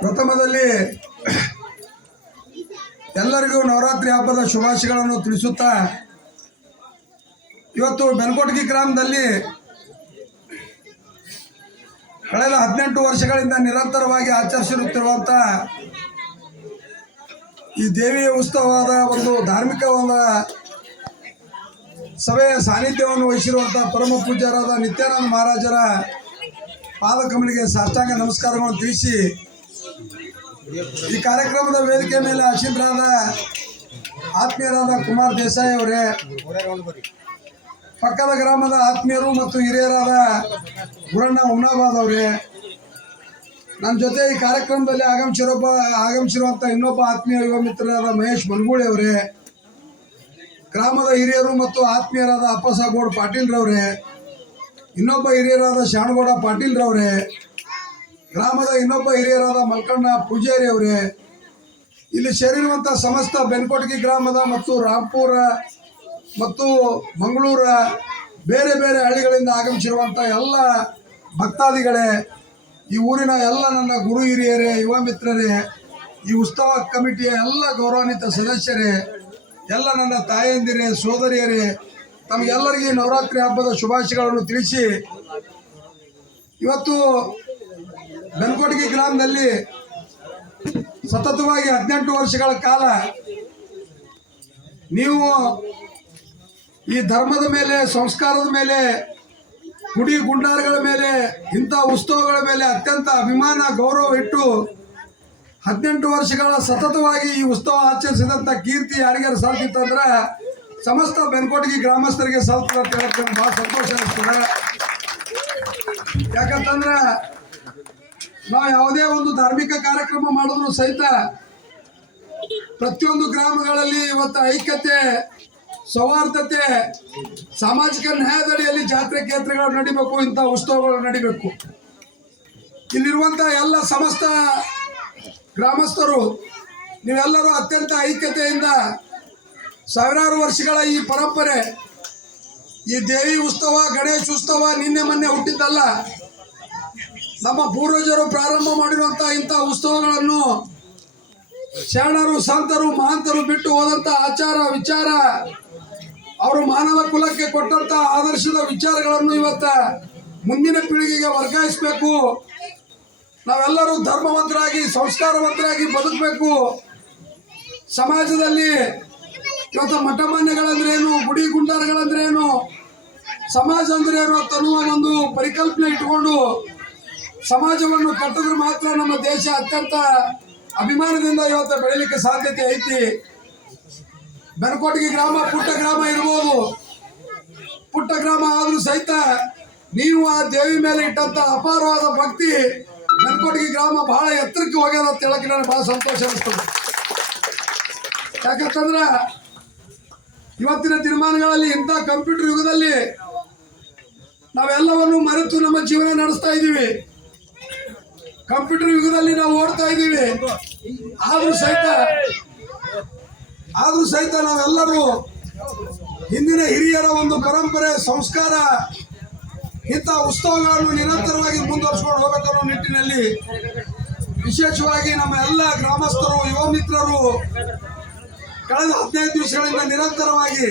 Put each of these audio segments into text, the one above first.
ಪ್ರಥಮದಲ್ಲಿ ಎಲ್ಲರಿಗೂ ನವರಾತ್ರಿ ಹಬ್ಬದ ಶುಭಾಶಯಗಳನ್ನು ತಿಳಿಸುತ್ತಾ ಇವತ್ತು ಬೆನಕೋಟಗಿ ಗ್ರಾಮದಲ್ಲಿ ಕಳೆದ ಹದಿನೆಂಟು ವರ್ಷಗಳಿಂದ ನಿರಂತರವಾಗಿ ಆಚರಿಸಿರುತ್ತಿರುವಂಥ ಈ ದೇವಿಯ ಉತ್ಸವವಾದ ಒಂದು ಧಾರ್ಮಿಕವಾದ ಸಭೆಯ ಸಾನ್ನಿಧ್ಯವನ್ನು ವಹಿಸಿರುವಂಥ ಪರಮ ಪೂಜ್ಯರಾದ ನಿತ್ಯಾನಂದ ಮಹಾರಾಜರ ಪಾದಕಮಲಿಗೆ ಸಾಷ್ಟಾಂಗ ನಮಸ್ಕಾರಗಳನ್ನು ತಿಳಿಸಿ ಈ ಕಾರ್ಯಕ್ರಮದ ವೇದಿಕೆ ಮೇಲೆ ಆಸೀನರಾದ ಆತ್ಮೀಯರಾದ ಕುಮಾರ್ ದೇಸಾಯಿ ಅವರೇ, ಪಕ್ಕದ ಗ್ರಾಮದ ಆತ್ಮೀಯರು ಮತ್ತು ಹಿರಿಯರಾದ ಗುರಣ್ಣ ಉಮ್ನಾಬಾದ್ ಅವರೇ ನನ್ನ ಜೊತೆ ಈ ಕಾರ್ಯಕ್ರಮದಲ್ಲಿ ಆಗಮಿಸಿರೊಬ್ಬ ಆಗಮಿಸಿರುವಂಥ ಇನ್ನೊಬ್ಬ ಆತ್ಮೀಯ ಯುವ ಮಿತ್ರರಾದ ಮಹೇಶ್ ಮನ್ಗೂಳಿ ಅವರೇ, ಗ್ರಾಮದ ಹಿರಿಯರು ಮತ್ತು ಆತ್ಮೀಯರಾದ ಅಪ್ಪಸಾಗೌಡ ಪಾಟೀಲ್ರವರೇ ಇನ್ನೊಬ್ಬ ಹಿರಿಯರಾದ ಶಾಣಗೌಡ ಪಾಟೀಲ್ರವರೇ, ಗ್ರಾಮದ ಇನ್ನೊಬ್ಬ ಹಿರಿಯರಾದ ಮಲ್ಕಣ್ಣ ಪೂಜಾರಿ ಅವರೇ ಇಲ್ಲಿ ಸೇರಿರುವಂಥ ಸಮಸ್ತ ಬೆನ್ಕೋಟಗಿ ಗ್ರಾಮದ ಮತ್ತು ರಾಂಪುರ ಮತ್ತು ಮಂಗಳೂರ ಬೇರೆ ಬೇರೆ ಹಳ್ಳಿಗಳಿಂದ ಆಗಮಿಸಿರುವಂಥ ಎಲ್ಲ ಭಕ್ತಾದಿಗಳೇ, ಈ ಊರಿನ ಎಲ್ಲ ನನ್ನ ಗುರು ಹಿರಿಯರೇ, ಯುವ ಮಿತ್ರರೇ, ಈ ಉತ್ಸವ ಕಮಿಟಿಯ ಎಲ್ಲ ಗೌರವಾನ್ವಿತ ಸದಸ್ಯರೇ, ಎಲ್ಲ ನನ್ನ ತಾಯಂದಿರೇ, ಸೋದರಿಯರೇ ತಮಗೆಲ್ಲರಿಗೆ ನವರಾತ್ರಿ ಹಬ್ಬದ ಶುಭಾಶಯಗಳನ್ನು ತಿಳಿಸಿ. ಇವತ್ತು ಬೆನ್ಕೋಟಗಿ ಗ್ರಾಮದಲ್ಲಿ ಸತತವಾಗಿ ಹದಿನೆಂಟು ವರ್ಷಗಳ ಕಾಲ ನೀವು ಈ ಧರ್ಮದ ಮೇಲೆ, ಸಂಸ್ಕಾರದ ಮೇಲೆ, ಗುಡಿ ಗುಂಡಾರಗಳ ಮೇಲೆ, ಇಂಥ ಉತ್ಸವಗಳ ಮೇಲೆ ಅತ್ಯಂತ ಅಭಿಮಾನ, ಗೌರವ ಇಟ್ಟು ಹದಿನೆಂಟು ವರ್ಷಗಳ ಸತತವಾಗಿ ಈ ಉತ್ಸವ ಆಚರಿಸಿದಂಥ ಕೀರ್ತಿ ಯಾರಿಗಾರು ಸಲ್ತಿತ್ತಂದ್ರೆ ಸಮಸ್ತ ಬೆನ್ಕೋಟಗಿ ಗ್ರಾಮಸ್ಥರಿಗೆ ಸಲ್ತದೆ ಅಂತ ಭಾಳ ಸಂತೋಷ ಅನಿಸ್ತದೆ. ಯಾಕಂತಂದ್ರೆ, ನಾವು ಯಾವುದೇ ಒಂದು ಧಾರ್ಮಿಕ ಕಾರ್ಯಕ್ರಮ ಮಾಡಿದ್ರು ಸಹಿತ ಪ್ರತಿಯೊಂದು ಗ್ರಾಮಗಳಲ್ಲಿ ಇವತ್ತು ಐಕ್ಯತೆ, ಸೌಹಾರ್ದತೆ, ಸಾಮಾಜಿಕ ನ್ಯಾಯದಡಿಯಲ್ಲಿ ಜಾತ್ರೆ ಕೇಂದ್ರಗಳು ನಡಿಬೇಕು, ಇಂಥ ಉತ್ಸವಗಳು ನಡಿಬೇಕು. ಇಲ್ಲಿರುವಂಥ ಎಲ್ಲ ಸಮಸ್ತ ಗ್ರಾಮಸ್ಥರು, ನೀವೆಲ್ಲರೂ ಅತ್ಯಂತ ಐಕ್ಯತೆಯಿಂದ ಸಾವಿರಾರು ವರ್ಷಗಳ ಈ ಪರಂಪರೆ, ಈ ದೇವಿ ಉತ್ಸವ, ಗಣೇಶ ಉತ್ಸವ ನಿನ್ನೆ ಮೊನ್ನೆ ಹುಟ್ಟಿದ್ದಲ್ಲ. ನಮ್ಮ ಪೂರ್ವಜರು ಪ್ರಾರಂಭ ಮಾಡಿರುವಂಥ ಇಂಥ ಉತ್ಸವಗಳನ್ನು ಶರಣರು ಸಂತರು ಮಹಾಂತರು ಬಿಟ್ಟು ಹೋದಂಥ ಆಚಾರ, ವಿಚಾರ, ಅವರು ಮಾನವ ಕುಲಕ್ಕೆ ಕೊಟ್ಟಂತ ಆದರ್ಶದ ವಿಚಾರಗಳನ್ನು ಇವತ್ತ ಮುಂದಿನ ಪೀಳಿಗೆಗೆ ವರ್ಗಾಯಿಸಬೇಕು. ನಾವೆಲ್ಲರೂ ಧರ್ಮವಂತರಾಗಿ, ಸಂಸ್ಕಾರವಂತರಾಗಿ ಬದುಕಬೇಕು. ಸಮಾಜದಲ್ಲಿ ಇವತ್ತು ಮಠಮಾನ್ಯಗಳಂದ್ರೇನು, ಗುಡಿ ಗುಂಡಾರಗಳಂದ್ರೇನು, ಸಮಾಜ ಅಂದ್ರೆ ಏನು ಅಂತನ್ನುವ ಒಂದು ಪರಿಕಲ್ಪನೆ ಇಟ್ಕೊಂಡು ಸಮಾಜವನ್ನು ಕಟ್ಟಿದ್ರೆ ಮಾತ್ರ ನಮ್ಮ ದೇಶ ಅತ್ಯಂತ ಅಭಿಮಾನದಿಂದ ಇವತ್ತು ಬೆಳೀಲಿಕ್ಕೆ ಸಾಧ್ಯತೆ ಐತಿ. ಬೆನಕೋಟಿಗೆ ಗ್ರಾಮ, ಪುಟ್ಟ ಗ್ರಾಮ ಇರ್ಬೋದು. ಪುಟ್ಟ ಗ್ರಾಮ ಆದರೂ ಸಹಿತ ನೀವು ಆ ದೇವಿ ಮೇಲೆ ಇಟ್ಟಂತ ಅಪಾರವಾದ ಭಕ್ತಿ ಬೆನಕೋಟಿಗೆ ಗ್ರಾಮ ಬಹಳ ಎತ್ತರಕ್ಕೆ ಹೋಗ್ಯದ ಅಂತ ಹೇಳಕ್ಕೆ ನನಗೆ ಬಹಳ ಸಂತೋಷ ಅನಿಸ್ತದೆ. ಯಾಕಂತಂದ್ರೆ ಇವತ್ತಿನ ತೀರ್ಮಾನಗಳಲ್ಲಿ ಇಂಥ ಕಂಪ್ಯೂಟರ್ ಯುಗದಲ್ಲಿ ನಾವೆಲ್ಲವನ್ನು ಮರೆತು ನಮ್ಮ ಜೀವನ ನಡೆಸ್ತಾ ಇದ್ದೀವಿ. ಕಂಪ್ಯೂಟರ್ ಯುಗದಲ್ಲಿ ನಾವು ಓಡ್ತಾ ಇದ್ದೀವಿ. ಆದರೂ ಸಹಿತ ಆದರೂ ಸಹಿತ ನಾವೆಲ್ಲರೂ ಹಿಂದಿನ ಹಿರಿಯರ ಒಂದು ಪರಂಪರೆ, ಸಂಸ್ಕಾರ, ಇಂಥ ಉತ್ಸವಗಳನ್ನು ನಿರಂತರವಾಗಿ ಮುಂದುವರಿಸ್ಕೊಂಡು ಹೋಗಬೇಕನ್ನೋ ನಿಟ್ಟಿನಲ್ಲಿ ವಿಶೇಷವಾಗಿ ನಮ್ಮ ಎಲ್ಲ ಗ್ರಾಮಸ್ಥರು, ಯುವ ಮಿತ್ರರು ಕಳೆದ ಹದಿನೈದು ದಿವಸಗಳಿಂದ ನಿರಂತರವಾಗಿ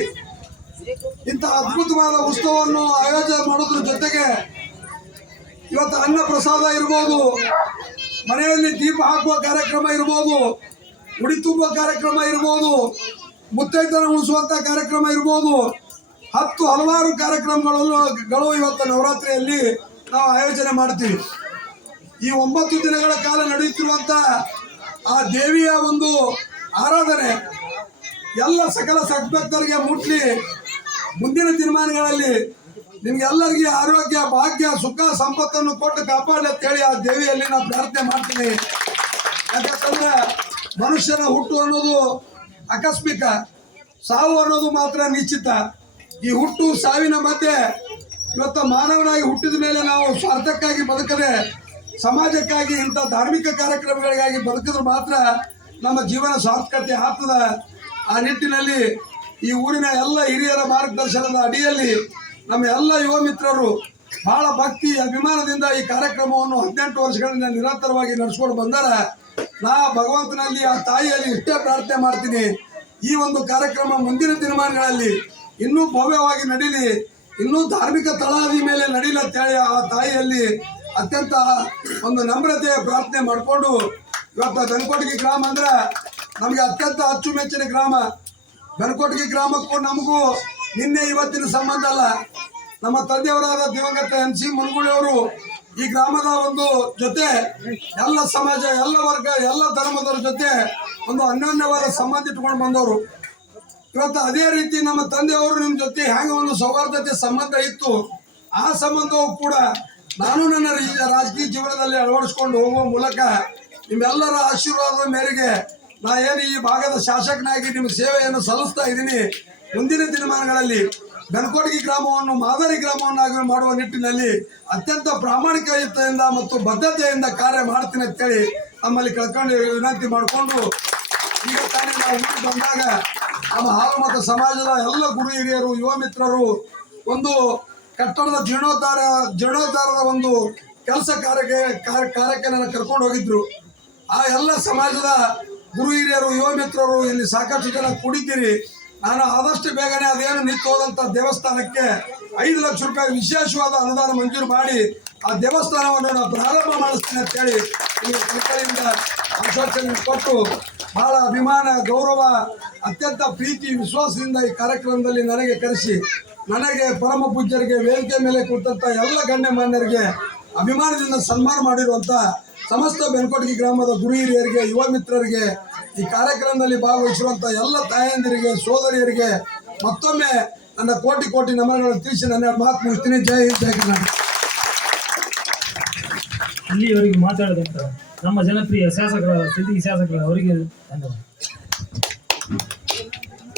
ಇಂಥ ಅದ್ಭುತವಾದ ಉತ್ಸವವನ್ನು ಆಯೋಜನೆ ಮಾಡೋದ್ರ ಜೊತೆಗೆ ಇವತ್ತು ಅನ್ನ ಪ್ರಸಾದ ಇರ್ಬೋದು, ಮನೆಯಲ್ಲಿ ದೀಪ ಹಾಕುವ ಕಾರ್ಯಕ್ರಮ ಇರ್ಬೋದು ಉಡಿ ತುಂಬುವ ಕಾರ್ಯಕ್ರಮ ಇರ್ಬೋದು, ಮುತ್ತೈದನ ಉಳಿಸುವಂಥ ಕಾರ್ಯಕ್ರಮ ಇರ್ಬೋದು, ಹತ್ತು ಹಲವಾರು ಕಾರ್ಯಕ್ರಮಗಳನ್ನು ಗಳು ಇವತ್ತು ನವರಾತ್ರಿಯಲ್ಲಿ ನಾವು ಆಯೋಜನೆ ಮಾಡ್ತೀವಿ. ಈ ಒಂಬತ್ತು ದಿನಗಳ ಕಾಲ ನಡೆಯುತ್ತಿರುವಂಥ ಆ ದೇವಿಯ ಒಂದು ಆರಾಧನೆ ಎಲ್ಲ ಸಕಲ ಸದ್ಭಕ್ತರಿಗೆ ಮುಟ್ಲಿ. ಮುಂದಿನ ದಿನಮಾನಗಳಲ್ಲಿ ನಿಮ್ಗೆಲ್ಲರಿಗೆ ಆರೋಗ್ಯ, ಭಾಗ್ಯ, ಸುಖ, ಸಂಪತ್ತನ್ನು ಕೊಟ್ಟು ಕಾಪಾಡಲಿ ಅಂತೇಳಿ ಆ ದೇವಿಯಲ್ಲಿ ನಾನು ಪ್ರಾರ್ಥನೆ ಮಾಡ್ತೀನಿ. ಯಾಕಂದ್ರೆ ಮನುಷ್ಯನ ಹುಟ್ಟು ಅನ್ನೋದು ಆಕಸ್ಮಿಕ. ಸಾವು ಅನ್ನೋದು ಮಾತ್ರ ನಿಶ್ಚಿತ. ಈ ಹುಟ್ಟು ಸಾವಿನ ಮಧ್ಯೆ ಇವತ್ತು ಮಾನವನಾಗಿ ಹುಟ್ಟಿದ ಮೇಲೆ ನಾವು ಸ್ವಾರ್ಥಕ್ಕಾಗಿ ಬದುಕದೆ, ಸಮಾಜಕ್ಕಾಗಿ ಇಂಥ ಧಾರ್ಮಿಕ ಕಾರ್ಯಕ್ರಮಗಳಿಗಾಗಿ ಬದುಕಿದ್ರೆ ಮಾತ್ರ ನಮ್ಮ ಜೀವನ ಸಾರ್ಥಕತೆ ಆಗ್ತದ. ಆ ನಿಟ್ಟಿನಲ್ಲಿ ಈ ಊರಿನ ಎಲ್ಲ ಹಿರಿಯರ ಮಾರ್ಗದರ್ಶನದ ಅಡಿಯಲ್ಲಿ ನಮ್ಮ ಎಲ್ಲ ಯುವ ಮಿತ್ರರು ಬಹಳ ಭಕ್ತಿ, ಅಭಿಮಾನದಿಂದ ಈ ಕಾರ್ಯಕ್ರಮವನ್ನು ಹದಿನೆಂಟು ವರ್ಷಗಳಿಂದ ನಿರಂತರವಾಗಿ ನಡೆಸ್ಕೊಂಡು ಬಂದಾರ. ನಾ ಭಗವಂತನಲ್ಲಿ, ಆ ತಾಯಿಯಲ್ಲಿ ಇಷ್ಟೇ ಪ್ರಾರ್ಥನೆ ಮಾಡ್ತೀನಿ. ಈ ಒಂದು ಕಾರ್ಯಕ್ರಮ ಮುಂದಿನ ದಿನಮಾನಗಳಲ್ಲಿ ಇನ್ನೂ ಭವ್ಯವಾಗಿ ನಡೀಲಿ. ಇನ್ನೂ ಧಾರ್ಮಿಕ ತಳಹದಿ ಮೇಲೆ ನಡೀಲಿ ಅಂತೇಳಿ ಆ ತಾಯಿಯಲ್ಲಿ ಅತ್ಯಂತ ಒಂದು ನಮ್ರತೆಯ ಪ್ರಾರ್ಥನೆ ಮಾಡಿಕೊಂಡು ಇವತ್ತು ಬೆನಕೋಟಗಿ ಗ್ರಾಮ ಅಂದ್ರೆ ನಮಗೆ ಅತ್ಯಂತ ಅಚ್ಚುಮೆಚ್ಚಿನ ಗ್ರಾಮ. ಬೆನಕೋಟಗಿ ಗ್ರಾಮಕ್ಕೂ ನಮಗೂ ನಿನ್ನೆ ಇವತ್ತಿನ ಸಂಬಂಧ ಅಲ್ಲ. ನಮ್ಮ ತಂದೆಯವರಾದ ದಿವಂಗತ ಎನ್ ಸಿ ಮುನ್ಗುಳಿಯವರು ಈ ಗ್ರಾಮದ ಒಂದು ಜೊತೆ, ಎಲ್ಲ ಸಮಾಜ, ಎಲ್ಲ ವರ್ಗ, ಎಲ್ಲ ಧರ್ಮದವ್ರ ಜೊತೆ ಒಂದು ಅನ್ಯೋನ್ಯವಾದ ಸಂಬಂಧ ಇಟ್ಕೊಂಡು ಬಂದವರು. ಇವತ್ತು ಅದೇ ರೀತಿ ನಮ್ಮ ತಂದೆಯವರು ನಿಮ್ಮ ಜೊತೆ ಹ್ಯಾಂಗ ಒಂದು ಸೌಹಾರ್ದತೆ ಸಂಬಂಧ ಇತ್ತು. ಆ ಸಂಬಂಧವು ಕೂಡ ನಾನು ನನ್ನ ರಾಜಕೀಯ ಜೀವನದಲ್ಲಿ ಅಳವಡಿಸ್ಕೊಂಡು ಹೋಗುವ ಮೂಲಕ ನಿಮ್ಮೆಲ್ಲರ ಆಶೀರ್ವಾದದ ಮೇರೆಗೆ ನಾ ಏನು ಈ ಭಾಗದ ಶಾಸಕನಾಗಿ ನಿಮ್ಮ ಸೇವೆಯನ್ನು ಸಲ್ಲಿಸ್ತಾ ಇದ್ದೀನಿ. ಮುಂದಿನ ದಿನಮಾನಗಳಲ್ಲಿ ಬೆನಕೋಟಗಿ ಗ್ರಾಮವನ್ನು, ಮಾದರಿ ಗ್ರಾಮವನ್ನಾಗಿ ಮಾಡುವ ನಿಟ್ಟಿನಲ್ಲಿ ಅತ್ಯಂತ ಪ್ರಾಮಾಣಿಕತೆಯಿಂದ ಮತ್ತು ಬದ್ಧತೆಯಿಂದ ಕಾರ್ಯ ಮಾಡ್ತೀನಿ ಅಂತೇಳಿ ನಮ್ಮಲ್ಲಿ ಕಳ್ಕೊಂಡು ವಿನಂತಿ ಮಾಡಿಕೊಂಡು ಈಗ ತಾನೇ ನಾವು ಊರಿಗೆ ಬಂದಾಗ ನಮ್ಮ ಹಾಲು ಮತ್ತು ಸಮಾಜದ ಎಲ್ಲ ಗುರು ಹಿರಿಯರು, ಯುವ ಮಿತ್ರರು ಒಂದು ಕಟ್ಟಡದ ಜೀರ್ಣೋದ್ಧಾರ, ಜೀರ್ಣೋದ್ಧಾರದ ಒಂದು ಕೆಲಸ ಕಾರ್ಯಕ್ಕೆ ಕಾರ್ಯ- ಕಾರ್ಯಕ್ಕೆ ನನ್ನ ಕರ್ಕೊಂಡು ಹೋಗಿದ್ರು. ಆ ಎಲ್ಲ ಸಮಾಜದ ಗುರು ಹಿರಿಯರು, ಯುವ ಮಿತ್ರರು ಇಲ್ಲಿ ಸಾಕಷ್ಟು ಜನ ಕೂಡಿದ್ದೀರಿ. ನಾನು ಆದಷ್ಟು ಬೇಗನೆ ಅದೇನು ನಿಂತು ದೇವಸ್ಥಾನಕ್ಕೆ ಐದು ಲಕ್ಷ ರೂಪಾಯಿ ವಿಶೇಷವಾದ ಅನುದಾನ ಮಂಜೂರು ಮಾಡಿ ಆ ದೇವಸ್ಥಾನವನ್ನು ನಾನು ಪ್ರಾರಂಭ ಮಾಡಿಸ್ತೇನೆ ಅಂತೇಳಿ ಈ ಸರ್ಕಾರದಿಂದ ಆಶ್ವಾಸನೆ ಕೊಟ್ಟು ಬಹಳ ಅಭಿಮಾನ, ಗೌರವ, ಅತ್ಯಂತ ಪ್ರೀತಿ, ವಿಶ್ವಾಸದಿಂದ ಈ ಕಾರ್ಯಕ್ರಮದಲ್ಲಿ ನನಗೆ ಕರೆಸಿ, ನನಗೆ ಪರಮ ಪೂಜ್ಯರಿಗೆ, ವೇದಿಕೆ ಮೇಲೆ ಕುಳಿತಂತ ಎಲ್ಲ ಗಣ್ಯ ಮಾನ್ಯರಿಗೆ ಅಭಿಮಾನದಿಂದ ಸನ್ಮಾನ ಮಾಡಿರುವಂತ ಸಮಸ್ತ ಬೆನಕೋಟಗಿ ಗ್ರಾಮದ ಗುರು ಹಿರಿಯರಿಗೆ, ಯುವ ಮಿತ್ರರಿಗೆ ಈ ಕಾರ್ಯಕ್ರಮದಲ್ಲಿ ಭಾಗವಹಿಸಿರುವಂತ ಎಲ್ಲ ತಾಯಂದಿರಿಗೆ, ಸೋದರಿಯರಿಗೆ ಮತ್ತೊಮ್ಮೆ ನನ್ನ ಕೋಟಿ ಕೋಟಿ ನಮನಗಳನ್ನು ತಿಳಿಸಿ ನನ್ನ ಮಾತು ಮುಗಿಸ್ತೀನಿ. ಜೈ ಹಿಂದ್, ಜೈ ಕರ್ನಾಟಕ. ಇಲ್ಲಿಯವರೆಗೆ ಮಾತಾಡಿದಂತ ನಮ್ಮ ಜನಪ್ರಿಯ ಶಾಸಕರ ಸಿದ್ದಿ ಶಾಸಕರ ಅವರಿಗೆ ಧನ್ಯವಾದ.